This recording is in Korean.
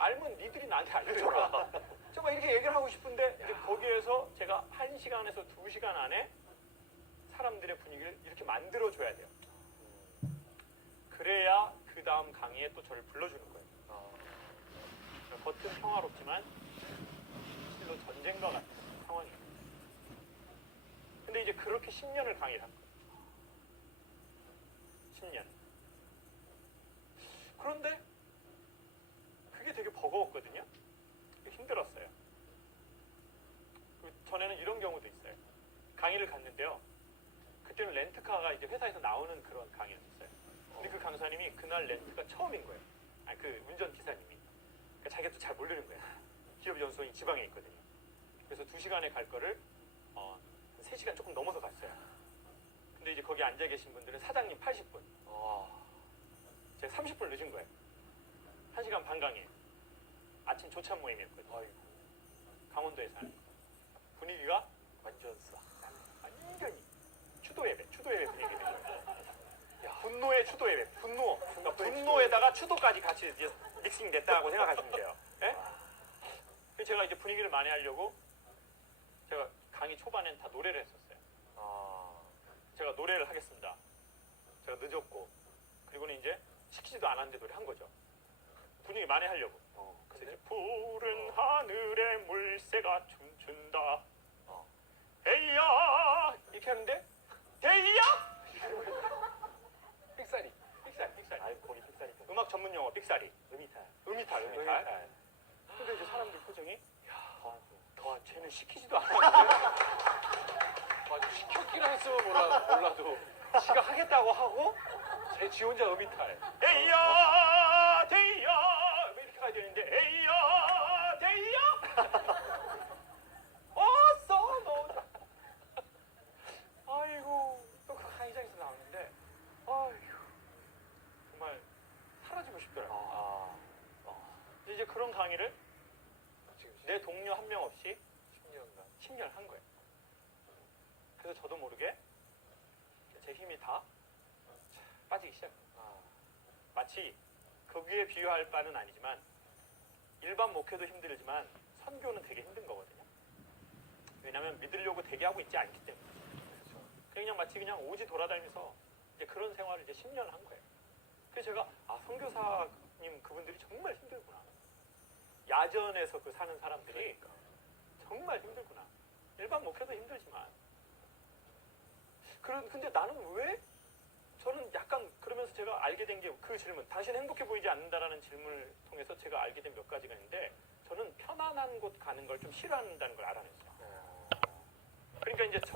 알면 니들이 나한테 알려줘라. 제가 이렇게 얘기를 하고 싶은데 이제 거기에서 제가 한 시간에서 두 시간 안에 사람들의 분위기를 이렇게 만들어줘야 돼요. 그래야 그 다음 강의에 또 저를 불러주는 거예요. 겉은 평화롭지만 실로 전쟁과 같은 상황이에요. 근데 이제 그렇게 10년을 강의를 한 거예요. 10년. 그런데 그게 되게 버거웠거든요. 힘들었어요. 그 전에는 이런 경우도 있어요. 강의를 갔는데요. 그때는 렌트카가 이제 회사에서 나오는 그런 강의였어요. 근데 그 강사님이 그날 렌트가 처음인 거예요. 아니 그 운전 기사님이. 그러니까 자기가 또잘 모르는 거야. 기업 연수원이 지방에 있거든요. 그래서 두 시간에 갈 거를 어, 한 3시간 조금 넘어서 갔어요. 근데 이제 거기 앉아 계신 분들은 사장님 80분. 제가 30분 늦은 거예요. 1 시간 반 강의. 아침 조찬 모임이었거든요. 강원도에 사는. 분위기가 완전 싸. 완전히 추도 예배, 추도 예배 분위기네요. 분노의 추도 예배, 분노. 그러니까 분노에다가 추도까지 같이 이제 믹싱 됐다고 생각하시면 돼요. 예? 그래서 제가 이제 분위기를 만회하려고 제가 강의 초반엔 다 노래를 했었어요. 제가 노래를 하겠습니다. 제가 늦었고 그리고는 이제 시키지도 않았는데 노래 한 거죠. 분위기 만회하려고. 그래서 이제 푸른 하늘에 물새가 춤춘다. 이렇게 하는데? 데이야 삑사리 삑사리 삑사리. 거기 삑사리 음악 전문 용어 삑사리. 음이탈. 음이탈 음이탈. 근데 이제 사람들 표정이 더 쟤는 시키지도 않았는데 맞아 시켰기는 했으면 몰라, 몰라도. 지가 하겠다고 하고 제지 혼자 음이탈. 에이야 데이야 뭐 이렇게 가야 되는데? 에이야 데이야 어써 너 아이고 또 그 강의장에서 나오는데 아휴 정말 사라지고 싶더라고요 아, 이제 그런 강의를 지금 내 동료 한 명 없이 10년간 10년 한 거예요 그래서 저도 모르게 제 힘이 다 빠지기 시작해요 마치 거기에 비유할 바는 아니지만 일반 목회도 힘들지만 선교는 되게 힘든 거거든요. 왜냐하면 믿으려고 대기하고 있지 않기 때문에. 그냥 마치 그냥 오지 돌아다니면서 이제 그런 생활을 이제 10년 한 거예요. 그래서 제가 아 선교사님 그분들이 정말 힘들구나. 야전에서 그 사는 사람들이 정말 힘들구나. 일반 목회도 힘들지만. 그런 근데 나는 왜 저는 약간 그러면서 제가 알게 된 게 그 질문, 당신 행복해 보이지 않는다라는 질문을 통해서 제가 알게 된 몇 가지가 있는데 저는 편안한 곳 가는 걸 좀 싫어한다는 걸 알아냈어요. 그러니까 이제 저